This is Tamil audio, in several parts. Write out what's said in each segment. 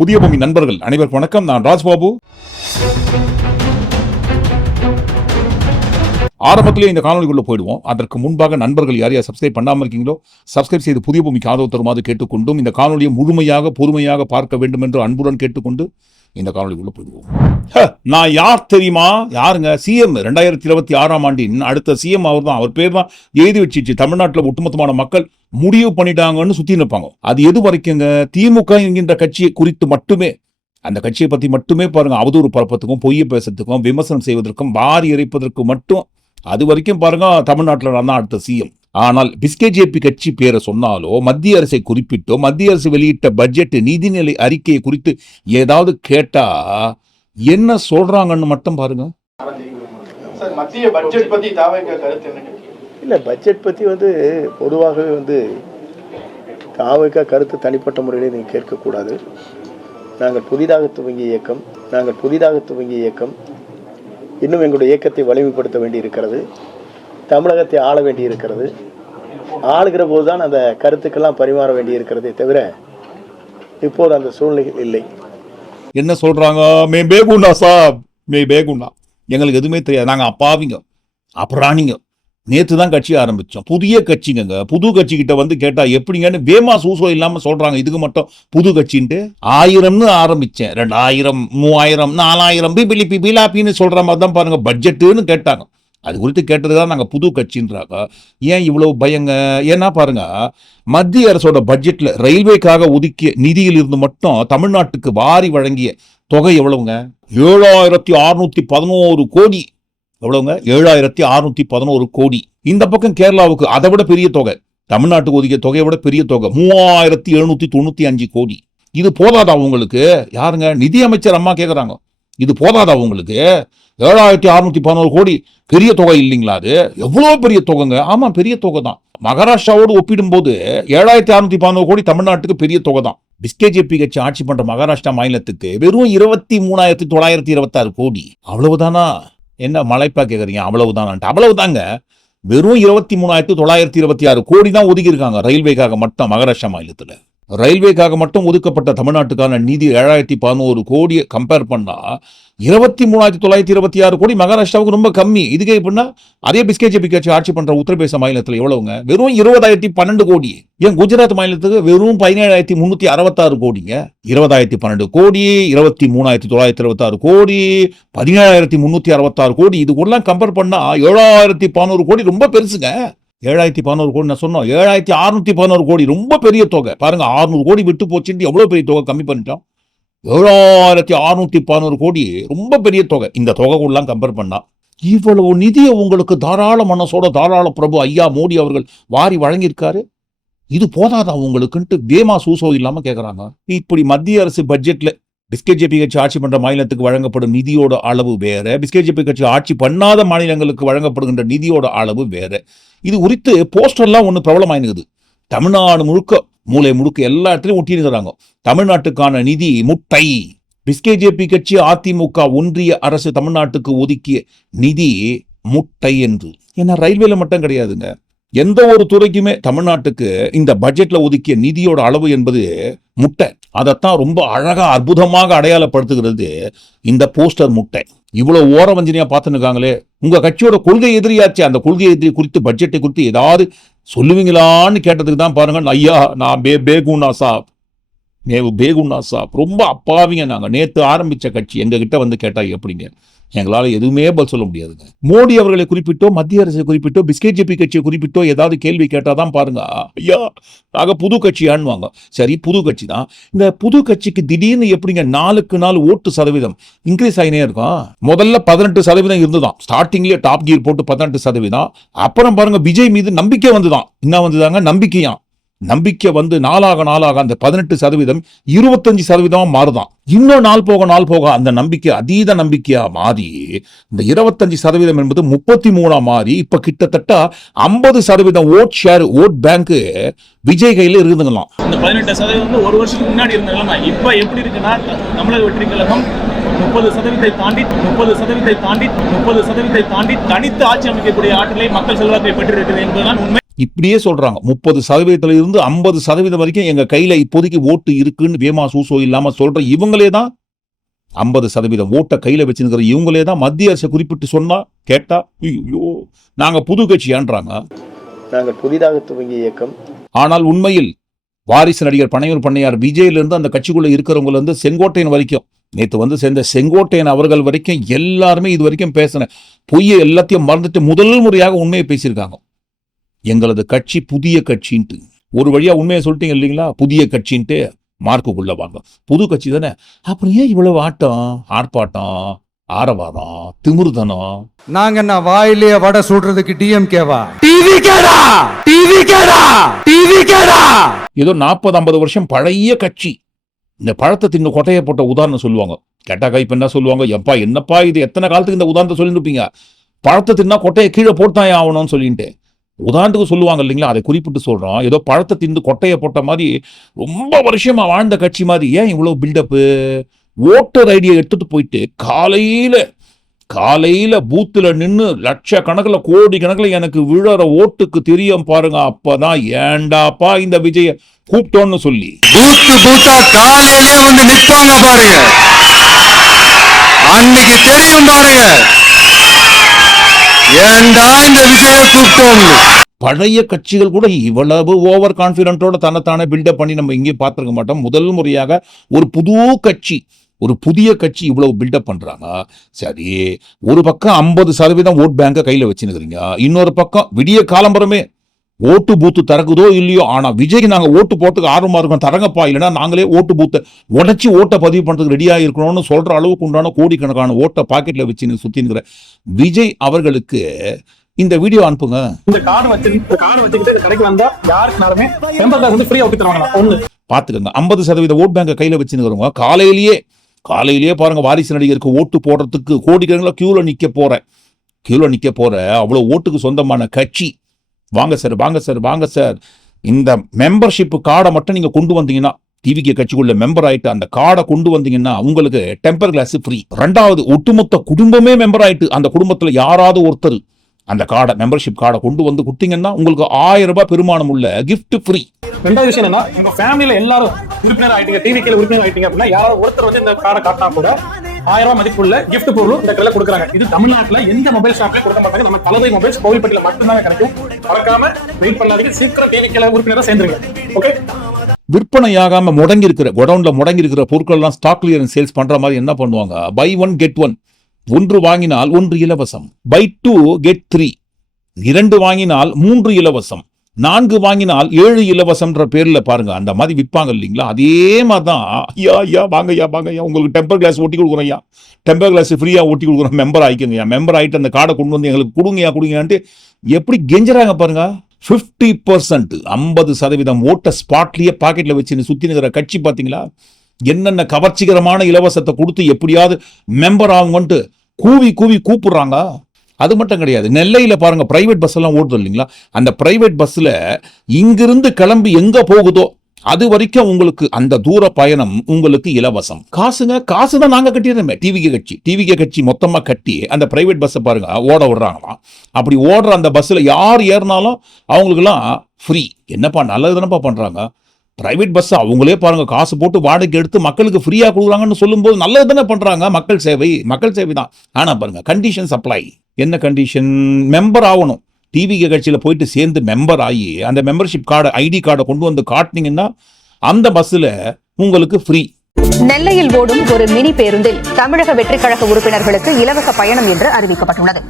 புதிய பூமி நண்பர்கள் அனைவருக்கும் வணக்கம். நான் ராஜ்பாபு. ஆரம்பத்திலே இந்த காணொலிக்குள்ள போயிடுவோம். அதற்கு முன்பாக நண்பர்கள் யார் சப்ஸ்கிரைப் பண்ணாமல் இருக்கீங்களோ சப்ஸ்கிரைப் செய்து புதிய பூமிக்கு ஆதரவு தருமாறு கேட்டுக்கொண்டும் இந்த காணொலியை முழுமையாக பொறுமையாக பார்க்க வேண்டும் என்று அன்புடன் கேட்டுக்கொண்டு இந்த காணொலிக்குள்ள போயிடுவோம். நான் யார் தெரியுமா? யாருங்க? சிஎம் 2026ஆம் ஆண்டின் அடுத்த சிஎம் அவர் தான். அவர் பேர் தான் எழுதி வச்சிச்சு. தமிழ்நாட்டில் ஒட்டுமொத்தமான மக்கள் முடிவு பண்ணிட்டாங்கன்னு சுத்தி நிற்பாங்க. அது எது வரைக்குங்க? திமுக என்கின்ற கட்சியை குறித்து மட்டுமே, அந்த கட்சியை பத்தி மட்டுமே பாருங்க, அவதூறு பரப்பத்துக்கும் பொய்ய பேசுறதுக்கும் விமர்சனம் செய்வதற்கும் வாரி இறைப்பதற்கு மட்டும் அது வரைக்கும் பாருங்க தமிழ்நாட்டில் தான் அடுத்த சிஎம். ஆனால் பிஸ்கேஜேபி கட்சி பேரை சொன்னாலோ மத்திய அரசை குறிப்பிட்டோ மத்திய அரசு வெளியிட்ட பட்ஜெட் நிதிநிலை அறிக்கையை குறித்து ஏதாவது கேட்டா என்ன சொல்றாங்கன்னு மட்டும் பாருங்க. மத்திய பட்ஜெட் பத்தி கருத்து என்ன? இல்ல, பட்ஜெட் பத்தி பொதுவாகவே தாவக கருத்து தனிப்பட்ட முறையில் நீங்க கேட்கக்கூடாது. நாங்கள் புதிதாக துவங்கிய இயக்கம் இன்னும் எங்களுடைய இயக்கத்தை வலிமைப்படுத்த வேண்டி இருக்கிறது. தமிழகத்தை ஆள வேண்டி இருக்கிறது. ஆளுகிற போதுதான் அந்த கருத்துக்கெல்லாம் பரிமாற வேண்டி இருக்கிறதே தவிர இப்போது அந்த சூழ்நிலைகள் இல்லை. என்ன சொல்றாங்க? மே பேகுண்டா சாப், மே பேகுண்டா. எங்களுக்கு எதுவுமே தெரியாது, நாங்க அப்பாவிங்க, அப்புறாணிங்க. நேற்று தான் கட்சி ஆரம்பிச்சோம், புதிய கட்சிங்க. புது கட்சிக்கிட்ட கேட்டா எப்படிங்கன்னு வேமா சூசோ இல்லாம சொல்றாங்க. இதுக்கு மட்டும் புது கட்சின்ட்டு 1000ன்னு ஆரம்பிச்சேன், 2000, 3000, 4000 பிபிலி பிபிலாப்பின்னு சொல்ற மாதிரி தான் பாருங்க பட்ஜெட்டுன்னு கேட்டாங்க. அது குறித்து கேட்டதுதான் நாங்கள் புது கட்சின்றாங்க. ஏன் இவ்வளவு பயங்க? ஏன்னா பாருங்க, மத்திய அரசோட பட்ஜெட்ல ரயில்வேக்காக ஒதுக்கிய நிதியில் இருந்து மட்டும் தமிழ்நாட்டுக்கு வாரி வழங்கிய தொகை எவ்வளவுங்க? 7611 கோடி. எவ்வளவுங்க? 7611 கோடி. இந்த பக்கம் கேரளாவுக்கு அதை விட பெரிய தொகை, தமிழ்நாட்டுக்கு ஒதுக்கிய தொகையை விட பெரிய தொகை 3795 கோடி. இது போதாதா உங்களுக்கு? யாருங்க? நிதி அமைச்சர் அம்மா கேட்குறாங்க. இது போதாதா உங்களுக்கு? 7611 கோடி பெரிய தொகை இல்லைங்களா? அது எவ்வளோ பெரிய தொகைங்க. ஆமா, பெரிய தொகை தான். மகாராஷ்டிராவோடு ஒப்பிடும்போது 7611 கோடி தமிழ்நாட்டுக்கு பெரிய தொகை தான். பிஸ்கேஜேபி கட்சி ஆட்சி பண்ற மகாராஷ்டிரா மாநிலத்துக்கு வெறும் 23,926 கோடி. அவ்வளவுதானா? என்ன மலைப்பா கேட்குறீங்க? அவ்வளவுதானான்ட்டு? அவ்வளவுதாங்க. வெறும் 23,926 கோடி தான் ஒதுக்கி இருக்காங்க ரயில்வேக்காக மட்டும். மகாராஷ்டிரா மாநிலத்தில் ரயில்வேக்காக மட்டும் ஒதுக்கப்பட்ட தமிழ்நாட்டுக்கான நிதி 7011 கோடியை கம்பேர் பண்ணா 23,926 கோடி மகாராஷ்டிராவுக்கு ரொம்ப கம்மி. இதுக்கே எப்படின்னா அதே பிஸ்கேஜேபி கட்சி ஆட்சி பண்ற உத்தரப்பிரதேச மாநிலத்தில் எவ்வளவுங்க? வெறும் 20,012 கோடி. ஏன் குஜராத் மாநிலத்துக்கு வெறும் 17,366 கோடிங்க. 20,012 கோடி, 23,926 கோடி, 17,366 கோடி. இதுக்குள்ளலாம் கம்பேர் பண்ணா 7,011 கோடி ரொம்ப பெருசுங்க. 7,011 கோடி நான் சொன்னோம். 7,611 கோடி ரொம்ப பெரிய தொகை பாருங்க. 600 கோடி விட்டு போச்சுட்டு எவ்வளவு பெரிய தொகை கம்மி பண்ணிட்டோம். 7,611 கோடி ரொம்ப பெரிய தொகை. இந்த தொகைக்குள்ளலாம் கம்பேர் பண்ணா இவ்வளவு நிதியை உங்களுக்கு தாராள மனசோட தாராள பிரபு ஐயா மோடி அவர்கள் வாரி வழங்கியிருக்காரு. இது போதாதா உங்களுக்குன்ட்டு வேமா சூசோ இல்லாம கேட்கறாங்க. இப்படி மத்திய அரசு பட்ஜெட்ல பிஸ்கேஜேபி கட்சி ஆட்சி பண்ற மாநிலத்துக்கு வழங்கப்படும் நிதியோட அளவு வேற, பிஸ்கேஜேபி கட்சி ஆட்சி பண்ணாத மாநிலங்களுக்கு வழங்கப்படுகின்ற நிதியோட அளவு வேற. இது குறித்து போஸ்டர்லாம் ஒன்று பிரபலமாயினுக்குது. தமிழ்நாடு முழுக்க, மூளை முழுக்க எல்லா இடத்துலையும் ஒட்டியிருக்கிறாங்க. தமிழ்நாட்டுக்கான நிதி முட்டை. பிஸ்கேஜேபி கட்சி அதிமுக ஒன்றிய அரசு தமிழ்நாட்டுக்கு ஒதுக்கிய நிதி முட்டை என்று. ஏன்னா ரயில்வேல மட்டும் கிடையாதுங்க, எந்த ஒரு துறைக்குமே தமிழ்நாட்டுக்கு இந்த பட்ஜெட்ல ஒதுக்கிய நிதியோட அளவு என்பது முட்டை. அதைத்தான் ரொம்ப அழகா அற்புதமாக அடையாளப்படுத்துகிறது இந்த போஸ்டர் முட்டை. இவ்வளவு ஓரவஞ்சனையா பார்த்துருக்காங்களே. உங்க கட்சியோட கொள்கை எதிரியாச்சு. அந்த கொள்கை எதிரி குறித்து பட்ஜெட்டை குறித்து ஏதாவது சொல்லுவீங்களான்னு கேட்டதுக்கு தான் பாருங்க, ஐயா நான் பேகுண்டா சாப் ரொம்ப அப்பாவிங்க. நாங்க நேற்று ஆரம்பிச்ச கட்சி எங்க கிட்ட கேட்டா எப்படிங்க? எங்களால் எதுவுமே பதில் சொல்ல முடியாதுங்க. மோடி அவர்களை குறிப்பிட்டோ மத்திய அரசை குறிப்பிட்டோ பிஸ்கேஜேபி கட்சியை குறிப்பிட்டோ ஏதாவது கேள்வி கேட்டாதான் பாருங்க, ஐயா நாங்க புது கட்சியான்வாங்க. சரி, புது கட்சி தான். இந்த புது கட்சிக்கு திடீர்னு எப்படிங்க நாளுக்கு நாள் ஓட்டு சதவீதம் இன்க்ரீஸ் ஆகினே இருக்கும்? முதல்ல 18% இருந்துதான், ஸ்டார்டிங்லேயே டாப் கியர் போட்டு 18%. அப்புறம் பாருங்க விஜய் மீது நம்பிக்கை வந்துதான். என்ன வந்துதாங்க? நம்பிக்கை நாளாக அந்த 18% 25% மாறுதான். இன்னும் நாள் போக அந்த நம்பிக்கை அதீத நம்பிக்கையா மாறி இந்த 25% என்பது 33 மாறி இப்ப கிட்டத்தட்ட 50% vote share, vote bank Vijay கையில இருக்குதுங்களாம். இந்த 18% ஒரு வருஷத்துக்கு முன்னாடி இருந்தாலும் இப்ப எப்படி இருக்குன்னா, தமிழக வெற்றி கழகம் 30% தாண்டி தனித்து ஆட்சி அமைக்கக்கூடிய ஆற்றலை மக்கள் செல்வாக்கை பெற்றிருக்கிறது என்பதுதான் உண்மை. இப்படியே சொல்றாங்க. 30% இருந்து 50% வரைக்கும் எங்க கையில இப்போதைக்கு ஓட்டு இருக்குன்னு வேமா சூசோ இல்லாம சொல்ற இவங்களே தான் 50% ஓட்டை கையில வச்சிருக்கிற இவங்களே தான் மத்திய அரசை குறிப்பிட்டு சொன்னா கேட்டா ஐயோ நாங்க புது கட்சியான்றாங்க. நாங்கள் புதிதாக துவங்கிய இயக்கம். ஆனால் உண்மையில் வாரிசு நடிகர் பனையூர் பண்ணையார் விஜயிலிருந்து அந்த கட்சிக்குள்ள இருக்கிறவங்க இருந்து செங்கோட்டையன் வரைக்கும் நேற்று சேர்ந்த செங்கோட்டையன் அவர்கள் வரைக்கும் எல்லாருமே இது வரைக்கும் பேசின பொய்யை எல்லாத்தையும் மறந்துட்டு முதல் முறையாக உண்மையை பேசியிருக்காங்க. எங்களது கட்சி புதிய கட்சின்ட்டு ஒரு வழியா உண்மையை சொல்லிட்டீங்க இல்லைங்களா? புதிய கட்சின்ட்டு மார்க்குக்குள்ள வாங்க. புது கட்சி தானே, அப்புறம் ஏன் இவ்வளவு ஆட்டம் ஆர்ப்பாட்டம் ஆரவாரம் திமிர்தனம்? நாங்க என்ன வாயிலே வடை சுடுறதுக்கு டிஎம்கேவா? டிவி கேடா டிவி கேடா டிவி கேடா. ஏதோ 40-50 வருஷம் பழைய கட்சி. இந்த பழத்தை தின்னு கொட்டையை போட்ட உதாரணம் சொல்லுவாங்க. கேட்டாக்கா இப்ப என்ன சொல்லுவாங்க, எப்பா என்னப்பா இது எத்தனை காலத்துக்கு இந்த உதாரணத்தை சொல்லிட்டு இருப்பீங்க, பழத்தை தின்னா கொட்டையை கீழே போட்டான் ஆகணும்னு சொல்லிட்டு உதாரணத்துக்கு சொல்லுவாங்க இல்லைங்களா? அதை குறிப்பிட்டு சொல்றோம். ஏதோ பழத்தை தின்னு கொட்டையை போட்ட மாதிரி ரொம்ப வருஷமா வாழ்ந்த கட்சி மாதிரி ஏன் இவ்வளவு பில்டப்பு? ஓட்டர் ஐடியை எடுத்துட்டு போயிட்டு காலையில பூத்துல நின்று லட்சக்கணக்கில் கோடி கணக்கில் எனக்கு விழற ஓட்டுக்கு தெரியும் பாருங்க. அப்பதான் ஏண்டாப்பா இந்த விஜய கூப்பிட்டோன்னு சொல்லி பூத்தா காலையிலே வந்து நிற்பாங்க பாருங்க, அன்னைக்கு தெரியும் பாருங்க ஏண்டா இந்த விஜய கூப்பிட்டோம். பழைய கட்சிகள் கூட இவ்வளவு ஓவர் கான்பிடென்ட்டோட தன்னைத்தானே பில்டப் பண்ணி நம்ம இங்கே பார்த்துருக்க மாட்டோம். முதல் முறையாக ஒரு புதிய கட்சி இவ்வளவு பில்டப் பண்றாங்க. சரி, ஒரு பக்கம் 50% ஓட் பேங்கை கையில வச்சுருக்கிறீங்க, இன்னொரு பக்கம் விடிய காலம்பரமே ஓட்டு பூத்து திறக்குதோ இல்லையோ, ஆனா விஜய்க்கு நாங்க ஓட்டு போட்டுக்கு ஆர்வமா இருக்கோம், தரங்கப்பா, இல்லைன்னா நாங்களே ஓட்டு பூத்தை உடச்சி ஓட்டை பதிவு பண்றதுக்கு ரெடியா இருக்கணும்னு சொல்ற அளவுக்கு உண்டான கோடிக்கணக்கான ஓட்டை பாக்கெட்ல வச்சு சுத்தினுங்கிற விஜய் அவர்களுக்கு இந்த வீடியோ அனுப்புங்க. இந்த கார்டு வச்சுக்கிட்டு கடைக்கு வந்தா யாருக்குனாலுமே மெம்பர் கார்டு வந்து ஃப்ரீயா ஒட்டி தருவாங்க. ஒண்ணு பாத்துக்கங்க. 50% ஓட் பேங்கை கையில வச்சுருக்கிறவங்க காலையிலேயே பாருங்க, வாரிசு நடிகருக்கு ஓட்டு போடுறதுக்கு கோடிக்கணக்கில் கியூல நிக்க போற அவ்வளவு ஓட்டுக்கு சொந்தமான கட்சி. வாங்க சார், இந்த மெம்பர்ஷிப் கார்டை மட்டும் நீங்க கொண்டு வந்தீங்கன்னா, டிவிகே கட்சிக்குள்ள மெம்பர் ஆயிட்டு அந்த கார்டை கொண்டு வந்தீங்கன்னா உங்களுக்கு டெம்பர் கிளாஸ் ஃப்ரீ. 2வது, ஒட்டுமொத்த குடும்பமே மெம்பர் ஆயிட்டு அந்த குடும்பத்துல யாராவது ஒருத்தர் அந்த கார்டை மெம்பர்ஷிப் கார்டை கொண்டு வந்து கொடுத்தீங்கன்னா உங்களுக்கு 1000 ரூபாய் பெருமானம் உள்ள கிஃப்ட் ஃப்ரீ. 2வது விஷயம் என்ன, உங்க ஃபேமிலில எல்லாரும் உறுப்பினர் ஆயிட்டீங்க, டிவிகே உறுப்பினர் ஆயிட்டீங்க அப்படின்னா யாராவது ஒருத்தர் வந்து இந்த கார்டை காட்டினா கூட 1000 ரூபாய் மதிப்புள்ள கிஃப்ட் பொருளும் இந்த கடையில கொடுக்குறாங்க. இது தமிழ்நாட்டுல எந்த மொபைல் ஷாப்லயும் கொடுக்க மாட்டாங்க. நம்ம தலதை மொபைல்ஸ் கோவில்பட்டியில மட்டும்தான் கிடைக்கும். மறக்காம வெயிட் பண்ணாதீங்க, சீக்கிரம் டிவிகே உறுப்பினரா சேர்ந்துருங்க. ஓகே, விற்பனையாகாம முடங்கி இருக்கிற குடவுன்ல முடங்கி இருக்கிற பொருட்கள் எல்லாம் ஸ்டாக் கிளியரன்ஸ் சேல்ஸ் பண்ற மாதிரி என்ன பண்ணுவாங்க, பை 1 get 1, 1 வாங்கினால் 1 இலவசம், பை 2 get 3, 2 வாங்கினால் 3 இலவசம், 4 வாங்கினால் 7 இலவசம்ன்ற பேர்ல பாருங்க அந்த மாதிரி விற்பாங்க இல்லைங்களா? அதே மாதிரிதான் ஐயா வாங்க உங்களுக்கு டெம்பர் கிளாஸ் ஒட்டி கொடுக்குறோம், ஐயா டெம்பர் கிளாஸ் ஃப்ரீயா ஒட்டி கொடுக்குறோம், மெம்பர் ஆயிக்கோங்க, மெம்பர் ஆயிட்டு அந்த கார்டை கொண்டு வந்து எங்களுக்கு கொடுங்கன்ட்டு எப்படி கெஞ்சுறாங்க பாருங்க. 50% 50% ஓட்ட ஸ்பாட்லயே பாக்கெட்ல வச்சு சுத்தி நிற்கிற கட்சி பாத்தீங்களா? என்னென்ன கவர்ச்சிகரமான இலவசத்தை கொடுத்து எப்படியாவது மெம்பர் ஆகுங்கன்ட்டு கூவி கூப்பிடுறாங்க. அது மட்டும் கிடையாது, நெல்லையில பாருங்க பிரைவேட் பஸ் எல்லாம் ஓடுது இல்லைங்களா? அந்த பிரைவேட் பஸ்ல இங்கிருந்து கிளம்பி எங்க போகுதோ அது வரைக்கும் உங்களுக்கு அந்த தூர பயணம் உங்களுக்கு இலவசம். காசு தான் நாங்க கட்டிடுறோமே. டிவிகே கட்சி மொத்தமா கட்டி அந்த பிரைவேட் பஸ்ஸை பாருங்க ஓட விடுறாங்களாம். அப்படி ஓடுற அந்த பஸ்ல யார் ஏறினாலும் அவங்களுக்கு எல்லாம் ஃப்ரீ. என்னப்பா நல்லது தானப்பா பண்றாங்க. பிரைவேட் பஸ் அவங்களே பாருங்க காசு போட்டு வாடகை எடுத்து மக்களுக்கு ஃப்ரீயா கொடுக்குறாங்கன்னு சொல்லும்போது நல்லது தானே பண்றாங்க. மக்கள் சேவை தான். ஆனா பாருங்க கண்டிஷன் சப்ளை. என்ன கண்டிஷன்? மெம்பர் ஆகணும். டிவிகே கட்சியில போயிட்டு சேர்ந்து மெம்பர் ஆகி அந்த மெம்பர்ஷிப் கார்டு ஐடி கார்டை கொண்டு வந்து காட்டினீங்கன்னா அந்த பஸ்ல உங்களுக்கு ஃப்ரீ. நெல்லையில் ஓடும் ஒரு மினி பேருந்தில் தமிழக வெற்றிக் கழக உறுப்பினர்களுக்கு இலவச பயணம் என்று அறிவிக்கப்பட்டுள்ளது.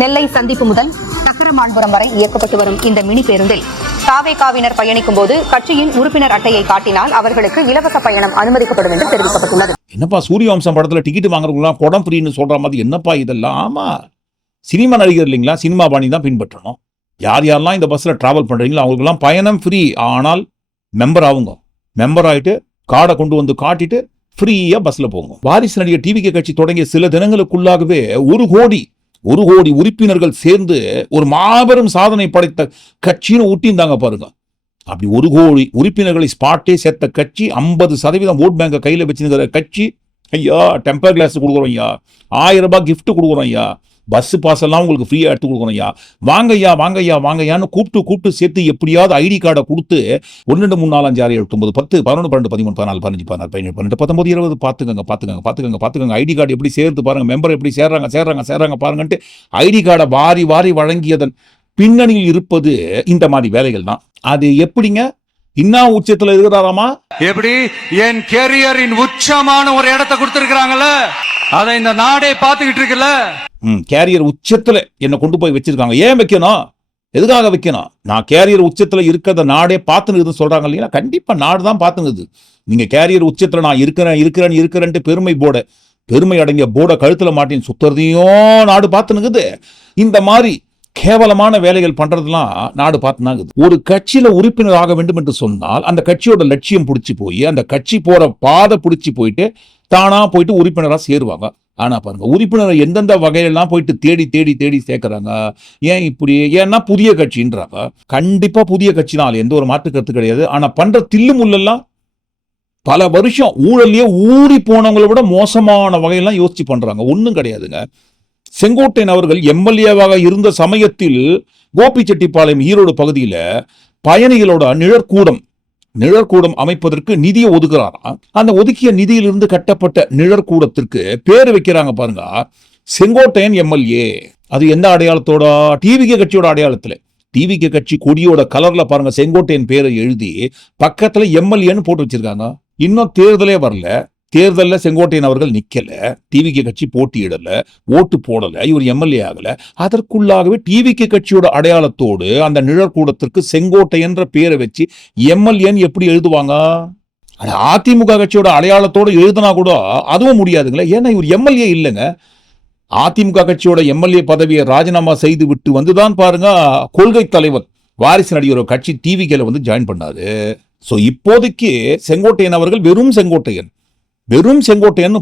நெல்லை சந்திப்பு முதல் சக்கரமான்புரம் வரை இயக்கப்பட்டு வரும் இந்த மினி பேருந்தில் தாவேகாவினர் பயணிக்கும் போது கட்சியின் உறுப்பினர் அட்டையை காட்டினால் அவர்களுக்கு இலவச பயணம் அனுமதிக்கப்படும் என்று தெரிவிக்கப்பட்டுள்ளது. என்னப்பா சூரியவம்சம் படத்துல டிக்கெட் வாங்குறவங்களாம் குடம் ஃப்ரீன்னு சொல்ற மாதிரி என்னப்பா இதெல்லாம்? ஆமா, சினிமா நடிகர் இல்லைங்களா? சினிமா பாணி தான் பின்பற்றணும். யாரெல்லாம் இந்த பஸ்ல டிராவல் பண்றீங்களோ அவங்களுக்குலாம் பயணம் ஃப்ரீ. ஆனால் மெம்பர் ஆகுங்க. மெம்பர் ஆயிட்டு கார்டை கொண்டு வந்து காட்டிட்டு ஃப்ரீயா பஸ்ல போங்க. வாரிசு நடிகர் டிவிகே கட்சி தொடங்கிய சில தினங்களுக்குள்ளாகவே 1 கோடி உறுப்பினர்கள் சேர்ந்து ஒரு மாபெரும் சாதனை படைத்த கட்சின்னு ஊட்டியிருந்தாங்க பாருங்க. அப்படி 1 கோடி உறுப்பினர்களை ஸ்பாட்டே சேர்த்த கட்சி, 50% ஓட் பேங்கை கையில வச்சிருக்கிற கட்சி. ஐயா டெம்பர் கிளாஸ் கொடுக்குறோம் ஐயா, 1000 ரூபாய் கிஃப்ட் கொடுக்குறோம் ஐயா, பஸ் பாஸ் எல்லாம் உங்களுக்கு ஃப்ரீயா எடுத்து கொடுக்கணும் ஐயா, வாங்கய்யா வாங்கய்யா வாங்கய்யான்னு கூப்பிட்டு சேர்த்து எப்படியாவது ஐடி கார்டை கொடுத்து 1 2 3 4 5 6 7 8 10 11 12 13 14 15 16 17 18 19 20 பாத்துக்கங்க ஐடி கார்டு எப்படி சேர்த்து பாருங்க, மெம்பர் எப்படி சேர்றாங்க பாருங்கன்ட்டு ஐடி கார்டை வாரி வழங்கியதன் பின்னணியில் இருப்பது இந்த மாதிரி வேலைகள் தான். அது எப்படிங்க இன்னா உச்சத்துல இருக்கிறாராமா? எப்படி என் கேரியரின் உச்சமான ஒரு இடத்தை கொடுத்திருக்காங்கல்ல, அதை இந்த நாடே பாத்துக்கிட்டு இருக்குல்ல. கேரியர் உச்சத்துல என்ன கொண்டு போய் வச்சிருக்காங்க. ஏன் வைக்கணும்? எதுக்காக வைக்கணும்? நான் கேரியர் உச்சத்துல இருக்கிறத நாடே பார்த்துன்னு சொல்றாங்க இல்லையா? கண்டிப்பா நாடு தான் பார்த்துங்குது. நீங்க கேரியர் உச்சத்துல நான் இருக்கிறேன்ட்டு பெருமை அடங்கிய போர்டை கழுத்துல மாட்டின்னு சுத்துறதையும் நாடு பார்த்துனுக்குது. இந்த மாதிரி கேவலமான வேலைகள் பண்றதுலாம் நாடு பார்த்துனாகுது. ஒரு கட்சியில உறுப்பினர் ஆக வேண்டும் என்று சொன்னால் அந்த கட்சியோட லட்சியம் பிடிச்சி போய் அந்த கட்சி போற பாதை பிடிச்சி போயிட்டு தானா போயிட்டு உறுப்பினரா சேருவாங்க. ஆனா பாருங்க, உறுப்பினரை எந்தெந்த வகையெல்லாம் போயிட்டு தேடி சேர்க்கிறாங்க. ஏன் இப்படி? ஏன்னா புதிய கட்சின்றாங்க. கண்டிப்பா புதிய கட்சி தான், எந்த ஒரு மாற்று கருத்து கிடையாது. ஆனா பண்ற தில்லு முள்ளெல்லாம் பல வருஷம் ஊழல்லையே ஊறி போனவங்களை விட மோசமான வகையெல்லாம் யோசிச்சு பண்றாங்க. ஒன்றும் கிடையாதுங்க. செங்கோட்டையன் அவர்கள் எம்எல்ஏவாக இருந்த சமயத்தில் கோபிச்செட்டிப்பாளையம் ஈரோடு பகுதியில் பயணிகளோட நிழற்கூடம் அமைப்பதற்கு நிதியை ஒதுக்குறாராம். அந்த ஒதுக்கிய நிதியிலிருந்து கட்டப்பட்ட நிழற்கூடத்திற்கு பேர் வைக்கிறாங்க பாருங்க, செங்கோட்டையன் எம்எல்ஏ. அது எந்த அடையாளத்தோட? டிவிகே கட்சியோட அடையாளத்துல. டிவிகே கட்சி கொடியோட கலர்ல பாருங்க செங்கோட்டையன் பேரை எழுதி பக்கத்துல எம்எல்ஏன்னு போட்டு வச்சிருக்காங்க. இன்னும் தேர்தலே வரல. தேர்தலில் செங்கோட்டையன் அவர்கள் நிக்கல, டிவிகே கட்சி போட்டியிடல, ஓட்டு போடல, இவர் எம்எல்ஏ ஆகல. அதற்குள்ளாகவே டிவிகே கட்சியோட அடையாளத்தோடு அந்த நிழற்கூடத்திற்கு செங்கோட்டையன்ற பேரை வச்சு எம்எல்ஏன்னு எப்படி எழுதுவாங்க? அதிமுக கட்சியோட அடையாளத்தோடு எழுதினா கூட அதுவும் முடியாதுங்களே. ஏன்னா இவர் எம்எல்ஏ இல்லைங்க. அதிமுக கட்சியோட எம்எல்ஏ பதவியை ராஜினாமா செய்து விட்டு வந்துதான் பாருங்க கொள்கை தலைவர் வாரிசு நடிகர் கட்சி டிவிகேல வந்து ஜாயின் பண்ணாரு. ஸோ இப்போதைக்கு செங்கோட்டையன் அவர்கள் வெறும் செங்கோட்டையன்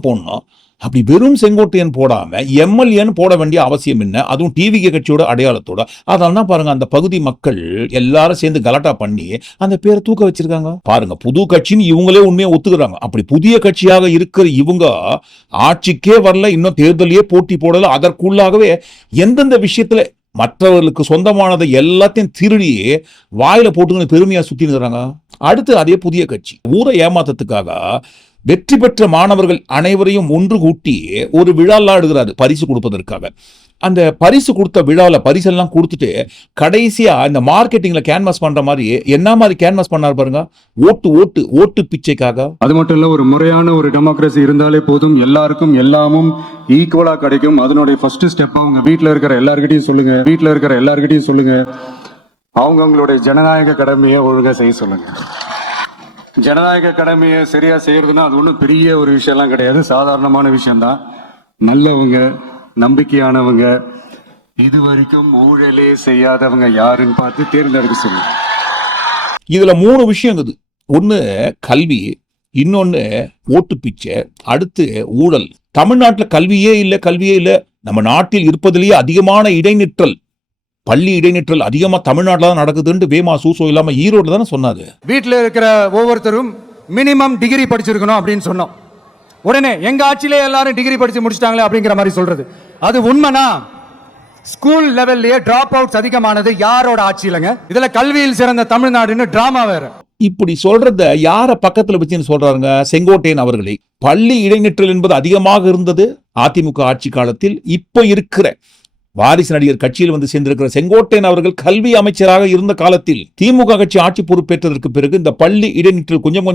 போடணும். அப்படி வெறும் செங்கோட்டையன் போடாம எம்எல்ஏன்னு போட வேண்டிய அவசியம் என்ன? அதுவும் டிவிகே கட்சியோட அடையாளத்தோட. அதனால பாருங்க அந்த பகுதி மக்கள் எல்லாரும் சேர்ந்து கலாட்டா பண்ணி அந்த பேரை தூக்க வச்சிருக்காங்க. பாருங்க, புது கட்சின்னு இவங்களே உண்மையை ஒத்துக்கிறாங்க. அப்படி புதிய கட்சியாக இருக்கிற இவங்க ஆட்சிக்கே வரல, இன்னும் தேர்தலையே போட்டி போடல. அதற்குள்ளாகவே எந்தெந்த விஷயத்துல மற்றவர்களுக்கு சொந்தமானதை எல்லாத்தையும் திருடி வாயில போட்டுன்னு பெருமையா சுத்தி நிற்கிறாங்க. அடுத்து அதே புதிய கட்சி ஊரை ஏமாத்தத்துக்காக வெற்றி பெற்ற மாணவர்கள் அனைவரையும் ஒன்று கூட்டி ஒரு விழாலாம் எடுக்கிறாரு பரிசு கொடுப்பதற்காக. அந்த பரிசு கொடுத்த விழாவில் பரிசெல்லாம் கொடுத்துட்டு கடைசியா இந்த மார்க்கெட்டிங்ல கேன்வாஸ் பண்ற மாதிரி என்ன மாதிரி கேன்வாஸ் பண்ணாரு பாருங்க, ஓட்டு பிச்சைக்காக. அது மட்டும் இல்ல, ஒரு முறையான ஒரு டெமோக்ரஸி இருந்தாலே போதும், எல்லாருக்கும் எல்லாமும் ஈக்குவலா கிடைக்கும். அதனுடைய ஃபர்ஸ்ட் ஸ்டெப் அவங்க வீட்டில் இருக்கிற எல்லார்கிட்டையும் சொல்லுங்க அவங்களுடைய ஜனநாயக கடமையை ஒழுங்கா செய்ய சொல்லுங்க. ஜனநாயக கடமையை சரியா செய்யறதுன்னா அது ஒன்றும் பெரிய ஒரு விஷயம்லாம் கிடையாது, சாதாரணமான விஷயம்தான். நல்லவங்க, நம்பிக்கையானவங்க, இதுவரைக்கும் ஊழலே செய்யாதவங்க யாருன்னு பார்த்து தேர்ந்தெடுக்க சொல்லுங்க. இதுல 3 விஷயம் இருக்குது. ஒண்ணு கல்வி, இன்னொன்னு ஓட்டு பிச்சை, அடுத்து ஊழல். தமிழ்நாட்டில் கல்வியே இல்லை. நம்ம நாட்டில் இருப்பதிலேயே அதிகமான இடைநிற்றல், பள்ளி இடைநிற்றல் அதிகமா தமிழ்நாட்டில் தான் நடக்குதுன்னு வேமா சூசோ இல்லாம ஈரோடு தானே சொன்னாரு. வீட்டில் இருக்கிற ஒவ்வொருத்தரும் மினிமம் டிகிரி படிச்சிருக்கணும் அப்படின்னு சொன்னோம். உடனே எங்க ஆட்சியிலே எல்லாரும் டிகிரி படிச்சு முடிச்சிட்டாங்களே அப்படிங்கிற மாதிரி சொல்றது அது உண்மைனா? ஸ்கூல் லெவல்லையே டிராப் அவுட்ஸ் அதிகமானது யாரோட ஆட்சியிலங்க? இதுல கல்வியில் சிறந்த தமிழ்நாடுன்னு டிராமா வேற. இப்படி சொல்றத யார பக்கத்துல வச்சுன்னு சொல்றாங்க? செங்கோட்டையன் அவர்களை. பள்ளி இடைநிற்றல் என்பது அதிகமாக இருந்தது அதிமுக ஆட்சி காலத்தில். இப்ப இருக்கிற வாரிசு நடிகர் கட்சியில் வந்து சேர்ந்திருக்கிற செங்கோட்டையன் அவர்கள் கல்வி அமைச்சராக இருந்த காலத்தில் திமுக கட்சி ஆட்சி பொறுப்பேற்றதற்கு பிறகு இந்த பள்ளி இடைநிற்றல் கொஞ்சம்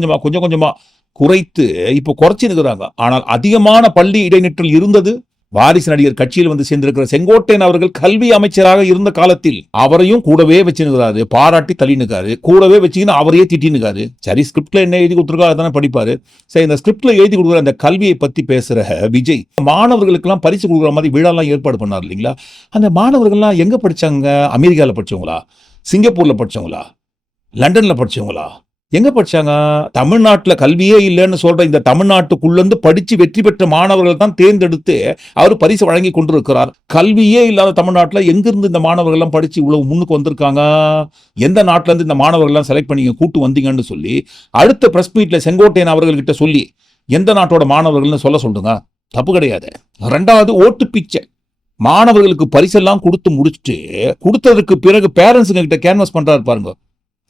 கொஞ்சமா குறைத்து இப்போ குறைச்சு நிற்கிறாங்க. ஆனால் அதிகமான பள்ளி இடைநிற்றல் இருந்தது வாரிசு நடிகர் கட்சியில் வந்து சேர்ந்திருக்கிற செங்கோட்டையன் அவர்கள் கல்வி அமைச்சராக இருந்த காலத்தில். அவரையும் கூடவே வச்சுனுக்கிறாரு, பாராட்டி தள்ளினுக்காரு, கூடவே வச்சுக்கின்னு அவரையே திட்டினுக்காரு. சரி, ஸ்கிரிப்ட்ல என்ன எழுதி கொடுத்துருக்கோ அதானே படிப்பாரு. சரி, இந்த ஸ்கிரிப்ட்ல எழுதி கொடுக்குற அந்த கல்வியை பத்தி பேசுற விஜய் மாணவர்களுக்கெல்லாம் பரிசு கொடுக்குற மாதிரி விழாலாம் ஏற்பாடு பண்ணார் இல்லைங்களா? அந்த மாணவர்கள்லாம் எங்க படிச்சாங்க? அமெரிக்காவில் படிச்சவங்களா, சிங்கப்பூர்ல படிச்சவங்களா, லண்டன்ல படிச்சவங்களா, எங்க படிச்சாங்க? தமிழ்நாட்டில் கல்வியே இல்லைன்னு சொல்ற இந்த தமிழ்நாட்டுக்குள்ளேருந்து படிச்சு வெற்றி பெற்ற மாணவர்கள் தான் தேர்ந்தெடுத்து அவர் பரிசு வழங்கி கொண்டிருக்கிறார். கல்வியே இல்லாத தமிழ்நாட்டில் எங்கிருந்து இந்த மாணவர்கள்லாம் படிச்சு இவ்வளவு முன்னுக்கு வந்திருக்காங்க? எந்த நாட்டில இருந்து இந்த மாணவர்கள்லாம் செலக்ட் பண்ணி கூட்டு வந்தீங்கன்னு சொல்லி அடுத்த பிரஸ் மீட்ல செங்கோட்டையன் அவர்கள்கிட்ட சொல்லி எந்த நாட்டோட மாணவர்கள்னு சொல்லுங்க. தப்பு கிடையாது. 2வது ஓட்டு பிச்சை. மாணவர்களுக்கு பரிசெல்லாம் கொடுத்து முடிச்சுட்டு கொடுத்ததுக்கு பிறகு பேரண்ட்ஸுங்க கிட்ட கேன்வாஸ் பண்றாரு பாருங்க,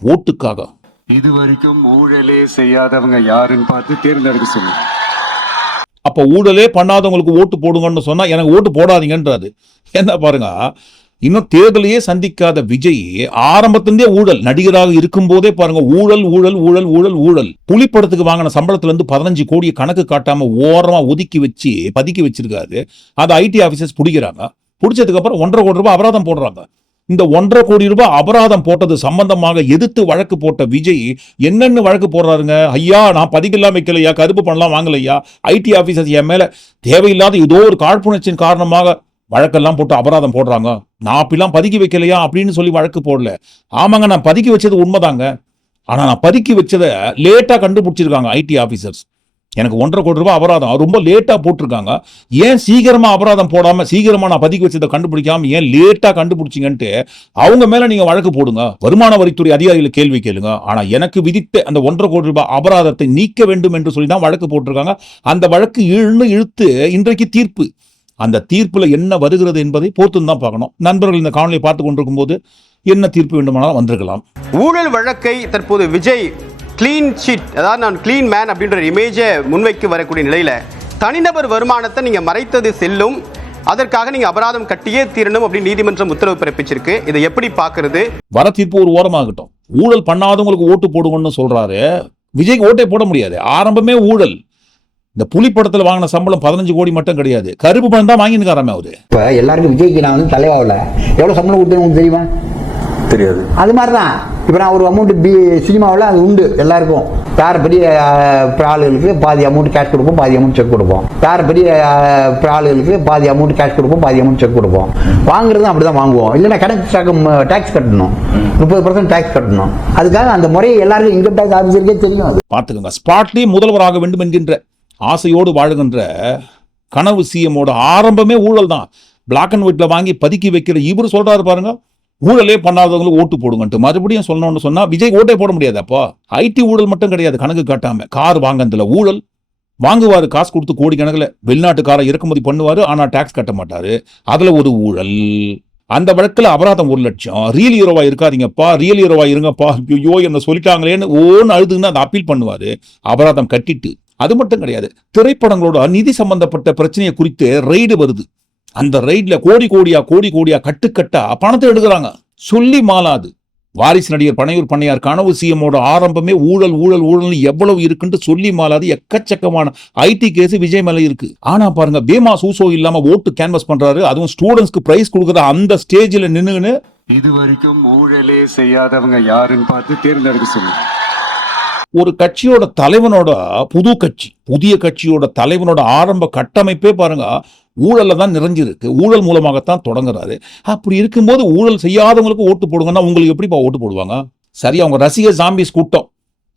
ஓட்டுக்காக. இது வரைக்கும் ஊழலே செய்யாதவங்க யாருன்னு பார்த்து தேர்ந்தெடுக்க சொல்லுங்க. அப்ப ஊழலே பண்ணாதவங்களுக்கு ஓட்டு போடுங்கன்னு சொன்னா எனக்கு ஓட்டு போடாதீங்கன்றாரு. என்ன பாருங்க, இன்னும் தேர்தலையே சந்திக்காத விஜய் ஆரம்பத்திலே ஊழல், நடிகராக இருக்கும் போதே பாருங்க ஊழல் ஊழல் ஊழல் ஊழல் ஊழல். புலிப்படத்துக்கு வாங்கின சம்பளத்துல இருந்து 15 கோடியை கணக்கு காட்டாம ஓரமா ஒதுக்கி வச்சு பதுக்கி வச்சிருக்காரு. அதை ஐடி ஆபீசர்ஸ் பிடிக்கிறாங்க. பிடிச்சதுக்கு அப்புறம் 1.5 கோடி ரூபாய் அபராதம் போடுறாங்க. இந்த 1.5 கோடி ரூபாய் அபராதம் போட்டது சம்பந்தமாக எதிர்த்து வழக்கு போட்ட விஜய் என்னென்னு வழக்கு போடுறாருங்க. ஐயா, நான் பதிக்கெல்லாம் வைக்கலையா, கருப்பு பண்ணலாம் வாங்கலையா, ஐடி ஆபீசர்ஸ் என் மேல தேவையில்லாத ஏதோ ஒரு காழ்ப்புணர்ச்சியின் காரணமாக வழக்கெல்லாம் போட்டு அபராதம் போடுறாங்க, நான் அப்படிலாம் பதுக்கி வைக்கலையா அப்படின்னு சொல்லி வழக்கு போடல. ஆமாங்க, நான் பதுக்கி வச்சது உண்மைதாங்க. ஆனா நான் பதுக்கி வச்சதை லேட்டா கண்டுபிடிச்சிருக்காங்க ஐடி ஆபீசர்ஸ். எனக்கு 1.5 கோடி ரூபாய் அபராதம் ரொம்ப லேட்டா போட்டிருக்காங்க. ஏன் சீக்கிரமா அபராதம் போடாம, சீக்கிரமா நான் பதுக்கி வச்சதை கண்டுபிடிக்காம ஏன் லேட்டா கண்டுபிடிச்சிங்கன்ட்டு அவங்க மேல நீங்க வழக்கு போடுங்க, வருமான வரித்துறை அதிகாரிகளை கேள்வி கேளுங்க. ஆனா எனக்கு விதித்த அந்த 1.5 கோடி ரூபாய் அபராதத்தை நீக்க வேண்டும் என்று சொல்லி தான் வழக்கு போட்டிருக்காங்க. அந்த வழக்கு இழுத்து இன்றைக்கு தீர்ப்பு. அந்த தீர்ப்புல என்ன வருகிறது என்பதை பொறுத்து தான் பார்க்கணும். நண்பர்கள் இந்த காணொலியை பார்த்து கொண்டிருக்கும் போது என்ன தீர்ப்பு வேண்டுமானாலும் வந்திருக்கலாம். ஊழல் வழக்கை தற்போது விஜய் கிளீன் ஷீட், அதாவது நான் கிளீன் மேன் அப்படின்ற இமேஜை முன்வைக்க வரக்கூடிய நிலையில தனிநபர் வருமானத்தை நீங்க மறைத்தது செல்லும், அதற்காக நீங்க அபராதம் கட்டியே தீரணும் அப்படின்னு நீதிமன்றம் உத்தரவு பிறப்பிச்சிருக்கு. இதை எப்படி பாக்குறது? வர தீர்ப்பு ஒரு ஓரமாகட்டும். ஊழல் பண்ணாதவங்களுக்கு ஓட்டு போடுங்கன்னு சொல்றாரு. விஜய்க்கு ஓட்டே போட முடியாது, ஆரம்பமே ஊழல். இந்த புலி படத்துல வாங்கின சம்பளம் 15 கோடி மட்டும் கிடையாது, கருப்பு பணம் தான் வாங்கினுக்காராமே அவரு. இப்ப எல்லாருக்கும் விஜய்க்கு நான் வந்து தலைவாகல எவ்வளவு சம்பளம் கொடுத்தேன் உங்களுக்கு தெரியுமா? தெரியாது. அது மாதிரி தான் இப்போ நான் ஒரு அமௌண்ட் சினிமாவில் அது உண்டு எல்லாருக்கும். வேற பெரிய ஆளுகளுக்கு பாதி அமௌண்ட் கேஷ் கொடுப்போம், பாதி அமௌண்ட் செக் கொடுப்போம். வேற பெரிய ஆளுகளுக்கு பாதி அமௌண்ட் கேஷ் கொடுப்போம், பாதி அமௌண்ட் செக் கொடுப்போம். வாங்குறது அப்படி தான் வாங்குவோம். இல்லைன்னா கணக்கு டேக்ஸ் கட்டணும், 30% டேக்ஸ் கட்டணும். அதுக்காக அந்த முறையை எல்லாருக்கும் இன்கம் டேக்ஸ் ஆஃபீஸருக்கே தெரியும். அது பார்த்துக்கோங்க. ஸ்பாட்லி முதல்வராக வேண்டும் என்கின்ற ஆசையோடு வாழுகின்ற கனவு சிஎமோட ஆரம்பமே ஊழல் தான். பிளாக் அண்ட் ஒயிட்ல வாங்கி பதுக்கி வைக்கிற இவர் சொல்றாரு பாருங்க, ஊழலே பண்ணாதவங்களுக்கு ஓட்டு போடுங்கன்ட்டு. மறுபடியும் சொல்லணும்னு சொன்னா விஜய் ஓட்டே போட முடியாது. அப்போ ஐடி ஊழல் மட்டும் கிடையாது, கணக்கு காட்டாம கார் வாங்கறதுல ஊழல் வாங்குவாரு, காசு கொடுத்து கோடி கணக்கில் வெளிநாட்டு காரை இறக்குமதி பண்ணுவாரு, ஆனா டாக்ஸ் கட்ட மாட்டாரு, அதுல ஒரு ஊழல். அந்த வழக்கில் அபராதம் 1 லட்சம். ரியல் ஹீரோவா இருக்காதீங்கப்பா, ரியல் ஹீரோவா இருங்கப்பா, ஐயோ என்ன சொல்லிட்டாங்களேன்னு ஓன்னு அழுதுன்னு அதை அப்பீல் பண்ணுவாரு, அபராதம் கட்டிட்டு. அது மட்டும் கிடையாது, திரைப்படங்களோட நிதி சம்பந்தப்பட்ட பிரச்சனையை குறித்து ரெய்டு வருது. அந்த ரெய்ட்ல கோடி கோடியா கட்டுக்கட்டா பணத்தை எடுக்கிறாங்க. சொல்லி மாலாது. வாரிசு நடிகர் பனையூர் பண்ணையார் கனவு சிஎமோட ஆரம்பமே ஊழல் ஊழல் ஊழல் எவ்வளவு இருக்குன்னு சொல்லி மாலாது. எக்கச்சக்கமான ஐடி கேஸ் விஜய் மேல இருக்கு. ஆனா பாருங்க, பேமா சூசோ இல்லாம ஓட்டு கேன்வாஸ் பண்றாரு, அதுவும் ஸ்டூடெண்ட்ஸ்க்கு பிரைஸ் கொடுக்குற அந்த ஸ்டேஜ்ல நின்னுன்னு இது வரைக்கும் ஊழலே செய்யாதவங்க யாருன்னு பார்த்து தேர்ந்தெடுக்க சொல்லுங்க. ஒரு கட்சியோட தலைவனோட புதிய கட்சியோட தலைவனோட ஆரம்ப கட்டமைப்பே பாருங்க ஊழல்ல தான் நிறைஞ்சிருக்கு. ஊழல் மூலமாகத்தான் தொடங்குறாரு. அப்படி இருக்கும்போது ஊழல் செய்யாதவங்களுக்கு ஓட்டு போடுங்கன்னா உங்களுக்கு எப்படிப்பா ஓட்டு போடுவாங்க? சரி, அவங்க ரசிகர் ஜாம்பிஸ் கூட்டம்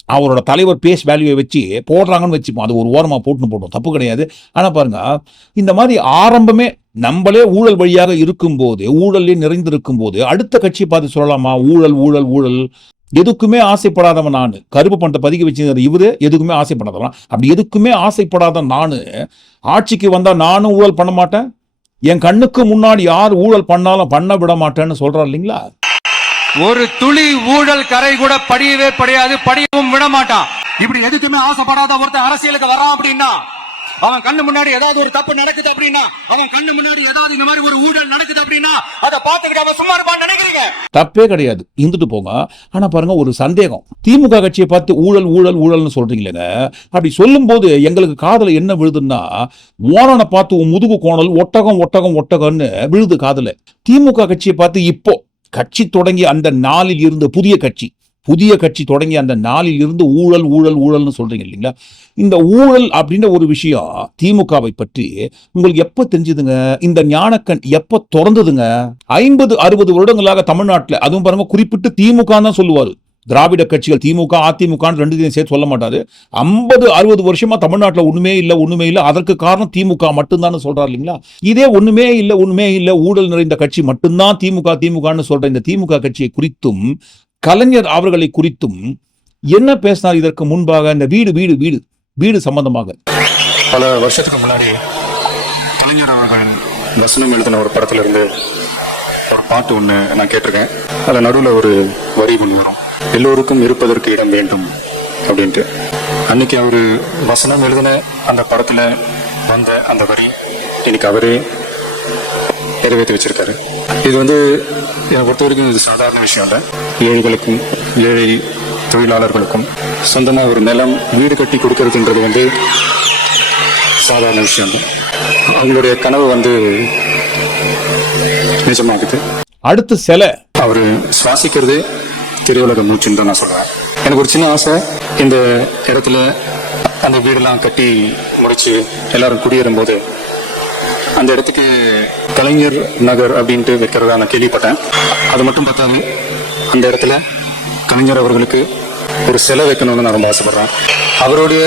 அவரோட தலைவர் பேஸ் வேல்யூவை வச்சு போடுறாங்கன்னு வச்சுப்போம், அது ஒரு ஓரமா போட்டோம், தப்பு கிடையாது. ஆனா பாருங்க, இந்த மாதிரி ஆரம்பமே நம்மளே ஊழல் வழியாக இருக்கும்போது, ஊழலே நிறைந்திருக்கும் போது அடுத்த கட்சியை பார்த்து சொல்லலாமா ஊழல் ஊழல் ஊழல்? எதுக்குமே ஆசைப்படாதவன் நானு, கருப்பு பணத்தை பதுக்கி வச்சிருந்த இவரு எதுக்குமே ஆசைப்படாதவன். அப்படி எதுக்குமே ஆசைப்படாத நானு ஆட்சிக்கு வந்தா நானும் ஊழல் பண்ண மாட்டேன், என் கண்ணுக்கு முன்னாடி யார் ஊழல் பண்ணாலும் பண்ண விட மாட்டேன்னு சொல்றாரு இல்லைங்களா? ஒரு துளி ஊழல் கரை கூட படியவே படியாது, படியவும் விட மாட்டான். இப்படி எதுக்குமே ஆசைப்படாத ஒருத்தன் அரசியலுக்கு வரான் அப்படின்னா, அவன் கண்ணு முன்னாடி ஏதாவது ஒரு தப்பு நடக்குது அப்படின்னா, அவன் கண்ணு முன்னாடி ஏதாவது இந்த மாதிரி ஒரு ஊழல் நடக்குது அப்படின்னா அதை பார்த்துக்கிட்டு அவன் சும்மா இருப்பான்னு நினைக்கிறீங்க? தப்பே கிடையாது, இருந்துட்டு போங்க. ஆனா பாருங்க, ஒரு சந்தேகம். திமுக கட்சியை பார்த்து ஊழல் ஊழல் ஊழல்னு சொல்றீங்களேங்க. அப்படி சொல்லும் போது எங்களுக்கு காதுல என்ன விழுதுன்னா, ஓரனை பார்த்து முதுகு கோணல் ஒட்டகம் ஒட்டகம் ஒட்டகம்னு விழுது காதுல. திமுக கட்சியை பார்த்து இப்போ கட்சி தொடங்கி அந்த நாளில் இருந்து புதிய கட்சி தொடங்கி அந்த நாளில் இருந்து ஊழல் ஊழல் ஊழல்னு சொல்றீங்க இல்லைங்களா? இந்த ஊழல் அப்படின்ற ஒரு விஷயம் திமுகவை பற்றி உங்களுக்கு எப்ப தெரிஞ்சதுங்க? இந்த ஞானக்கண் எப்ப திறந்ததுங்க? 50-60 வருடங்களாக தமிழ்நாட்டில், அதுவும் பாருங்க குறிப்பிட்டு திமுக தான் சொல்லுவாரு, திராவிட கட்சிகள் திமுக அதிமுக ரெண்டுத்தையும் சேர்த்து சொல்ல மாட்டாரு. 50-60 வருஷமா தமிழ்நாட்டில் ஒண்ணுமே இல்லை, அதற்கு காரணம் திமுக மட்டும்தான் சொல்றாரு இல்லைங்களா? இதே ஒண்ணுமே இல்லை ஊழல் நிறைந்த கட்சி மட்டும்தான் திமுகன்னு சொல்ற இந்த திமுக கட்சியை குறித்தும் கலைஞர் அவர்களை குறித்தும் என்ன பேசினார் இதற்கு முன்பாக? இந்த வீடு சம்பந்தமாக பல வருஷத்துக்கு முன்னாடி கலைஞர் அவர்கள் வசனம் எழுதின ஒரு படத்துல இருந்து ஒரு பாட்டு ஒன்று நான் கேட்டிருக்கேன். அதில் நடுவில் ஒரு வரி ஒன்று வரும், எல்லோருக்கும் இருப்பதற்கு இடம் வேண்டும் அப்படின்ட்டு. அன்னைக்கு அவர் வசனம் எழுதின அந்த படத்தில் வந்த அந்த வரி இன்னைக்கு அவரே நிறைவேற்றி வச்சிருக்காரு. இது வந்து என்னை பொறுத்த வரைக்கும் இது சாதாரண விஷயம் இல்லை. ஏழைகளுக்கும் ஏழை தொழிலாளர்களுக்கும் சொந்தமாக ஒரு நிலம் வீடு கட்டி கொடுக்கறதுன்றது வந்து சாதாரண விஷயம் இல்லை. அவங்களுடைய கனவு வந்து நிஜமாகுது. அடுத்து சிலை அவர் சுவாசிக்கிறது திரையுலக மூச்சுன்னு தான் நான் சொல்றேன். எனக்கு ஒரு சின்ன ஆசை, இந்த இடத்துல அந்த வீடெல்லாம் கட்டி முடிச்சு எல்லாரும் குடியேறும் போது அந்த இடத்துக்கு கலைஞர் நகர் அப்படின்ட்டு வைக்கிறதா நான் கேள்விப்பட்டேன். அது மட்டும் பார்த்தாது, அந்த இடத்துல கலைஞர் அவர்களுக்கு ஒரு சிலை வைக்கணும்னு நான் ரொம்ப ஆசைப்படுறேன். அவருடைய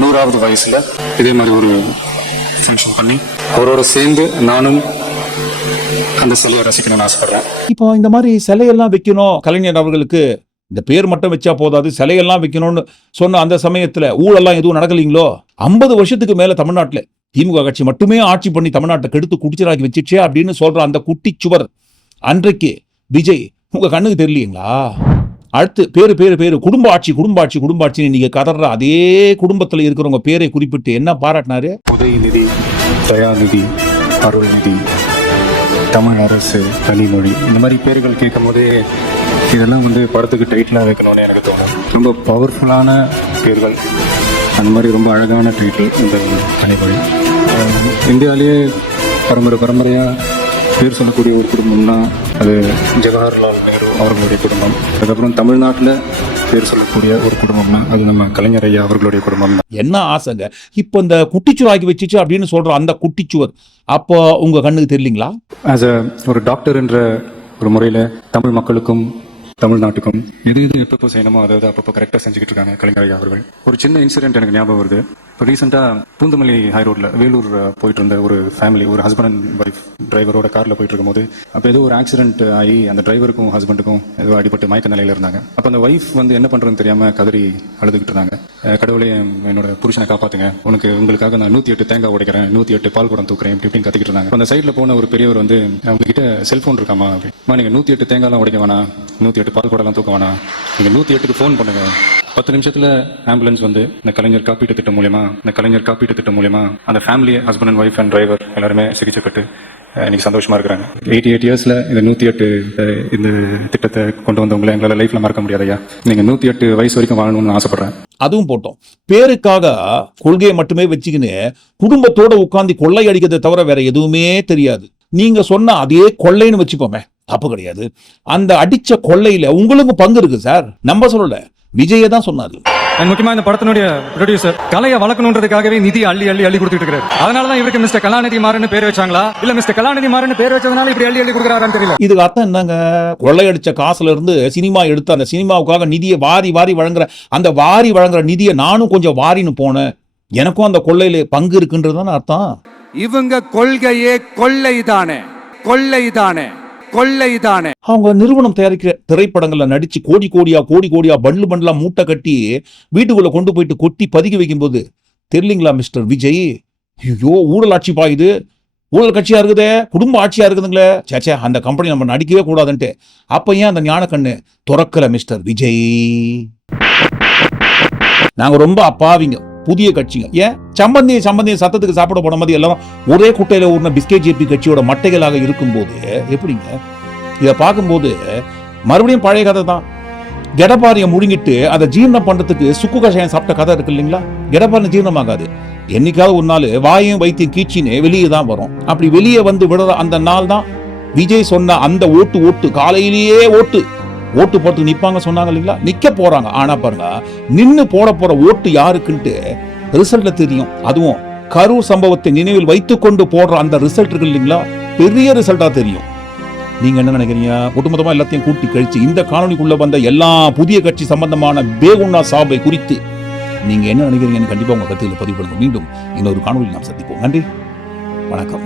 100வது வயசுல இதே மாதிரி ஒரு ஃபங்க்ஷன் பண்ணி அவரோட சேர்ந்து நானும் அந்த சிலையை ரசிக்கணும்னு ஆசைப்படுறேன். இப்போ இந்த மாதிரி சிலையெல்லாம் வைக்கணும், கலைஞர் அவர்களுக்கு இந்த பேர் மட்டும் வச்சா போதாது, சிலையெல்லாம் வைக்கணும்னு சொன்ன அந்த சமயத்துல ஊழல்லாம் எதுவும் நடக்கலீங்களோ? 50 வருஷத்துக்கு மேல தமிழ்நாட்டுல திமுக கட்சி மட்டுமே ஆட்சி பண்ணி தமிழ்நாட்டை கெடுத்து குடிச்சராக்கி வச்சிச்சே அப்படின்னு சொல்ற அந்த குட்டிச்சுவர் அன்றைக்கு விஜய் உங்க கண்ணுக்கு தெரியலீங்களா? அடுத்து பேரு குடும்ப ஆட்சின்னு நீங்க கதற அதே குடும்பத்துல இருக்கிறவங்க பேரை குறிப்பிட்டு என்ன பாராட்டினாரு? உதயநிதி, தயாநிதி, அருள்நிதி, தமிழ் அரசு, கனிமொழி, இந்த மாதிரி பேர்கள் கேட்கும் போதே இதெல்லாம் வந்து படத்துக்கு டைட்டிலாக வைக்கணும்னு எனக்கு தோணும். ரொம்ப பவர்ஃபுல்லான பேர்கள், அந்த மாதிரி ரொம்ப அழகான டைட்டில் இந்த கனிமொழி. இந்தியாவிலேயே பரம்பரையாக பேர் சொல்லக்கூடிய ஒரு குடும்பம்னா அது ஜவஹர்லால் நேரு அவர்களுடைய குடும்பம். அதுக்கப்புறம் தமிழ்நாட்டில் பேர் சொல்லக்கூடிய ஒரு குடும்பம்னா அது நம்ம கலைஞர் ஐயா அவர்களுடைய குடும்பம் தான். என்ன ஆசைங்க இப்போ இந்த குட்டிச்சுவர் ஆக்கி வச்சிச்சு அப்படின்னு சொல்ற அந்த குட்டிச்சுவர் அப்போ உங்க கண்ணுக்கு தெரியலீங்களா? ஆஸ் ஒரு டாக்டர் என்ற ஒரு முறையில் தமிழ் மக்களுக்கும் தமிழ்நாட்டுக்கும் எது எப்பப்போ செய்யணுமோ அதாவது அப்பப்போ கரெக்டாக செஞ்சுக்கிட்டு இருக்காங்க கலைஞர் ஐயா அவர்கள். ஒரு சின்ன இன்சிடென்ட் எனக்கு ஞாபகம் வருது. இப்போ ரீசெண்டாக பூந்தமல்லி ஹைரோட்ல வேலூர் போயிட்டு இருந்த ஒரு ஃபேமிலி, ஒரு ஹஸ்பண்ட் அண்ட் ஒய்ஃப் டிரைவரோட காரில் போயிட்டு இருக்கும்போது அப்போ ஏதோ ஒரு ஆக்சிடென்ட் ஆகி அந்த டிரைவருக்கும் ஹஸ்பண்டுக்கும் ஏதோ அடிபட்டு மயக்க நிலையில் இருந்தாங்க. அப்போ அந்த ஒய்ஃப் வந்து என்ன பண்ணுறதுன்னு தெரியாமல் கதறி அழுதுகிட்டு இருந்தாங்க. கடவுளே என்னோட புருஷனை காப்பாற்றுங்க, உங்களுக்காக நான் 108 தேங்காய் உடைக்கிறேன், 108 பால் குடம் தூக்குறேன் இப்படின்னு கத்திக்கிட்டு இருந்தாங்க. அந்த சைடில் போன ஒரு பெரியவர் வந்து அவங்க கிட்ட செல்ஃபோன் இருக்காமா அப்படிமா, நீங்கள் 108 தேங்காய்லாம் உடைக்க வேணாம், 108 பால் குடம்லாம் தூக்க வேணாம், நீங்கள் 108க்கு ஃபோன் பண்ணுங்க, 10 நிமிஷத்துல ஆம்புலன்ஸ் வந்து இந்த கலைஞர் காப்பீட்டு திட்டம் மூலமா அந்த family, husband and wife and driver எல்லாருமே சிகிச்சை பெற்று இன்னைக்கு சந்தோஷமா இருக்கிறாங்க. 88 இயர்ஸ்ல இந்த 108 இந்த திட்டத்தை கொண்டு வந்தவங்களை எங்களால் லைஃப்ல மறக்க முடியாதையா. நீங்க 108 வயசு வரைக்கும் வாழணும்னு ஆசைப்படுறேன். அதுவும் போட்டோம். பேருக்காக கொள்கையை மட்டுமே வச்சுக்கின்னு குடும்பத்தோட உட்கார்ந்து கொள்ளை அடிக்கிறதை தவிர வேற எதுவுமே தெரியாது. நீங்க சொன்ன அதே கொள்ளைன்னு வச்சுப்போமே, தப்பு கிடையாது. அந்த அடிச்ச கொள்ளையில உங்களுக்கு பங்கு இருக்கு சார். நம்ம சொல்லல, விஜய தான் சொன்னாரு. முக்கியமா இந்த படத்தினுடைய ப்ரொடியூசர் கலையை வளர்க்கணுன்றதுக்காகவே நிதி அள்ளி கொடுத்துட்டு இருக்காரு. அதனாலதான் இவருக்கு மிஸ்டர் கலாநிதி மாறன் பேர் வச்சாங்களா, இல்ல மிஸ்டர் கலாநிதி மாறன் பேர் வச்சதுனால இப்படி அள்ளி கொடுக்குறாரான்னு தெரியல. இதுக்கு அர்த்தம் என்னங்க? கொள்ளையடிச்ச காசுல இருந்து சினிமா எடுத்து அந்த சினிமாவுக்காக நிதியை வாரி வழங்குற அந்த வாரி வழங்குற நிதியை நானும் கொஞ்சம் வாரின்னு போனேன், எனக்கும் அந்த கொள்ளையில பங்கு இருக்குன்றதுதானே அர்த்தம். இவங்க கொள்கையே கொள்ளைதானே. அவங்க நிறுவனம் தயாரிக்கிற திரைப்படங்கள்ல நடிச்சு கோடி கோடியா பண்டலா மூட்டை கட்டி வீட்டுக்குள்ள கொண்டு போயிட்டு கொட்டி பதுக்கி வைக்கும் போது தெரியலீங்களா மிஸ்டர் விஜய், ஐயோ ஊழல் ஆட்சி பாயுது, ஊழல் கட்சியா இருக்குதே, குடும்ப ஆட்சியா இருக்குதுங்களே, சேச்சே அந்த கம்பெனி நம்ம நடிக்கவே கூடாதுன்ட்டு அப்ப ஏன் அந்த ஞான கண்ணு துறக்கல மிஸ்டர் விஜய்? நாங்க ரொம்ப அப்பாவிங்க, புதிய கட்சிங்க. ஏன் சம்பந்தி சத்தத்துக்கு சாப்பிட போன மாதிரி எல்லாம் ஒரே குட்டையில ஊர்ன பிஸ்கெட் ஜேபி கட்சியோட மட்டைகளாக இருக்கும்போது எப்படிங்க? இதை பார்க்கும்போது மறுபடியும் பழைய கதை தான். கெடப்பாரியை முழுங்கிட்டு அதை ஜீரணம் பண்றதுக்கு சுக்கு கஷாயம் சாப்பிட்ட கதை இருக்கு இல்லைங்களா? கெடப்பாரி ஜீரணமாகாது, என்னைக்காவது ஒரு நாள் வாயும் வைத்தியம் கீச்சின்னு வெளியே தான் வரும். அப்படி வெளியே வந்து விடுற அந்த நாள் தான் விஜய் சொன்ன அந்த ஓட்டு காலையிலேயே ஓட்டு போட்டு நிப்பாங்க சொன்னாங்க இல்லைங்களா? நிக்க போறாங்க. ஆனா பாருங்க, நின்னு போற ஓட்டு யாருக்குன்ட்டு ரிசல்ட்ல தெரியும். அதுவும் கரூர் சம்பவத்தை நினைவில் வைத்துக் கொண்டு போடுற அந்த ரிசல்ட் இருக்கு இல்லைங்களா, பெரிய ரிசல்ட்டா தெரியும். நீங்க என்ன நினைக்கிறீங்க? ஒட்டுமொத்தமா எல்லாத்தையும் கூட்டி கழிச்சு இந்த காணொலிக்குள்ள வந்த எல்லா புதிய கட்சி சம்பந்தமான பேகுன்னா சாபை குறித்து நீங்க என்ன நினைக்கிறீங்கன்னு கண்டிப்பா உங்க கருத்துக்களை பதிவு பண்ணுங்க. மீண்டும் இன்னொரு காணொலியில் நாம் சந்திப்போம். நன்றி, வணக்கம்.